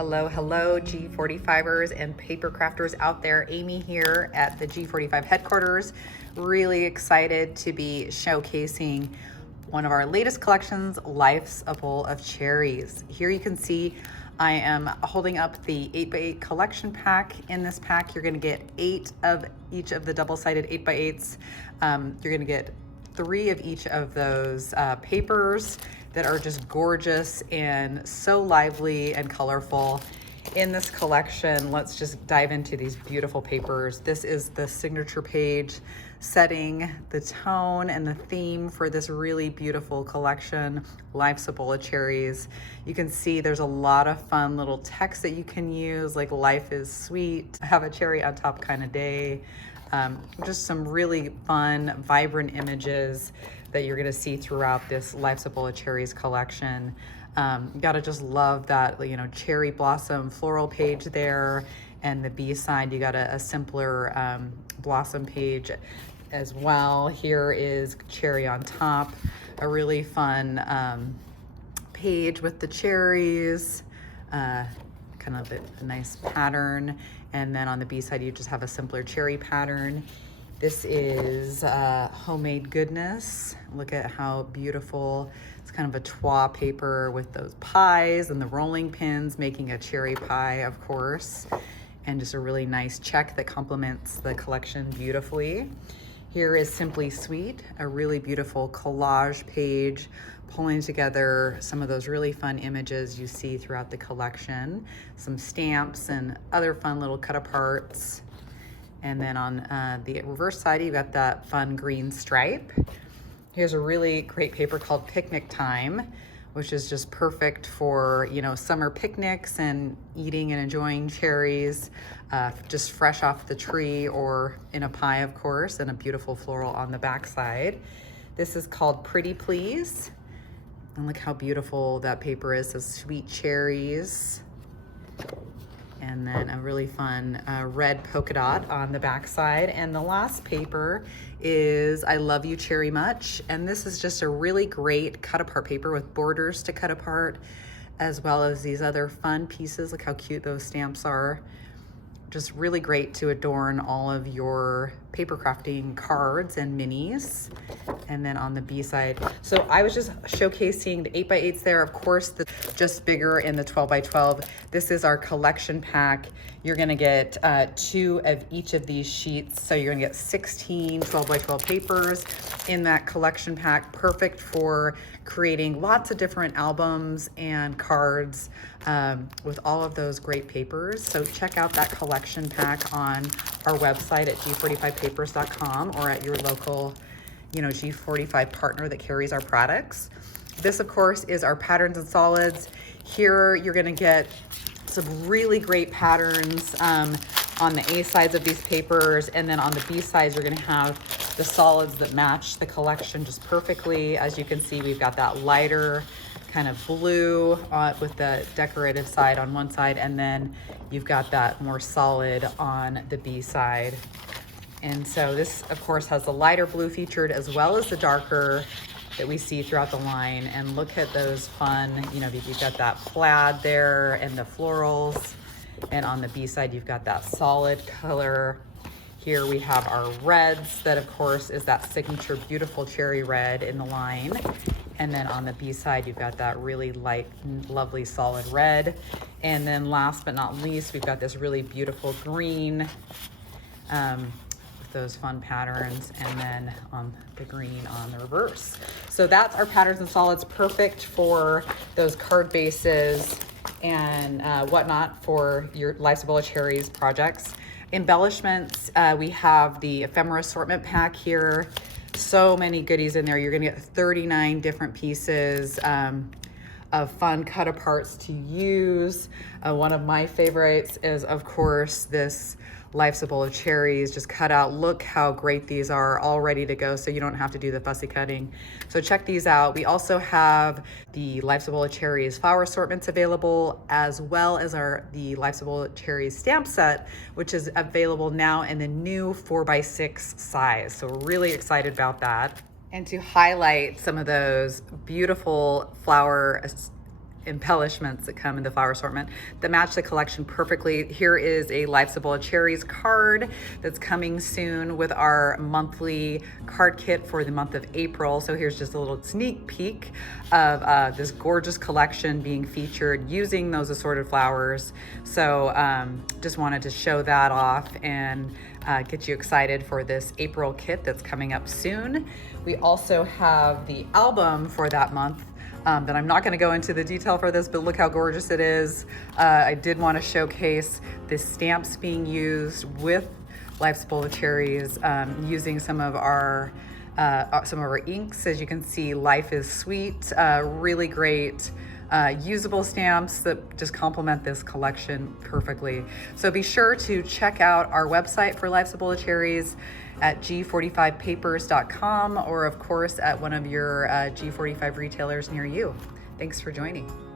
Hello, G45ers and paper crafters out there. Amy here at the G45 headquarters. Really excited to be showcasing one of our latest collections, Life's a Bowl of Cherries. Here you can see I am holding up the 8x8 collection pack. In this pack, you're gonna get 8 of each of the double-sided 8x8s. You're gonna get 3 of each of those papers that are just gorgeous and so lively and colorful. In this collection, let's just dive into these beautiful papers. This is the signature page setting the tone and the theme for this really beautiful collection, Life's a Bowl of Cherries. You can see there's a lot of fun little text that you can use, like life is sweet, have a cherry on top kind of day. Just some really fun, vibrant images that you're gonna see throughout this Life's a Bowl of Cherries collection. You gotta just love that, cherry blossom floral page there. And the B side, you got a simpler blossom page as well. Here is cherry on top, a really fun page with the cherries, kind of a nice pattern. And then on the B side, you just have a simpler cherry pattern. This is homemade goodness. Look at how beautiful. It's kind of a toile paper with those pies and the rolling pins, making a cherry pie, of course. And just a really nice check that complements the collection beautifully. Here is Simply Sweet, a really beautiful collage page, pulling together some of those really fun images you see throughout the collection, some stamps and other fun little cut aparts. And then on the reverse side, you've got that fun green stripe. Here's a really great paper called Picnic Time, which is just perfect for, summer picnics and eating and enjoying cherries, just fresh off the tree or in a pie, of course, and a beautiful floral on the back side. This is called Pretty Please. And look how beautiful that paper is, those sweet cherries. And then a really fun red polka dot on the back side. And the last paper is I Love You Cherry Much. And this is just a really great cut apart paper with borders to cut apart, as well as these other fun pieces. Look how cute those stamps are. Just really great to adorn all of your paper crafting cards and minis. And then on the B side, so I was just showcasing the 8x8s there. Of course, the just bigger in the 12x12. This is our collection pack. You're gonna get 2 of each of these sheets. So you're gonna get 16 12x12 papers in that collection pack. Perfect for creating lots of different albums and cards with all of those great papers. So check out that collection pack on our website at g45papers.com or at your local G45 partner that carries our products. This, of course, is our patterns and solids. Here, you're gonna get some really great patterns on the A sides of these papers, and then on the B sides, you're gonna have the solids that match the collection just perfectly. As you can see, we've got that lighter kind of blue with the decorative side on one side, and then you've got that more solid on the B side. And so this, of course, has the lighter blue featured as well as the darker that we see throughout the line. And look at those fun, you've got that plaid there and the florals. And on the B side, you've got that solid color. Here we have our reds that, of course, is that signature beautiful cherry red in the line. And then on the B side, you've got that really light, lovely solid red. And then last but not least, we've got this really beautiful green, those fun patterns, and then on the green on the reverse. So that's our patterns and solids, perfect for those card bases and whatnot for your Life's a Bowl of Cherries projects. Embellishments, we have the ephemera assortment pack here. So many goodies in there. You're gonna get 39 different pieces of fun cut aparts to use. One of my favorites is, of course, this Life's a Bowl of Cherries, just cut out. Look how great these are, all ready to go, so you don't have to do the fussy cutting. So check these out. We also have the Life's a Bowl of Cherries flower assortments available, as well as the Life's a Bowl of Cherries stamp set, which is available now in the new 4x6 size. So we're really excited about that. And to highlight some of those beautiful flower embellishments that come in the flower assortment that match the collection perfectly. Here is a Life's a Bowl of Cherries card that's coming soon with our monthly card kit for the month of April. So here's just a little sneak peek of this gorgeous collection being featured using those assorted flowers. So just wanted to show that off and get you excited for this April kit that's coming up soon. We also have the album for that month that I'm not going to go into the detail for this, but look how gorgeous it is. I did want to showcase the stamps being used with Life's Bowl of Cherries, using some of our inks. As you can see, Life is Sweet, really great usable stamps that just complement this collection perfectly. So be sure to check out our website for Life's a Bowl of Cherries at g45papers.com, or of course at one of your G45 retailers near you. Thanks for joining.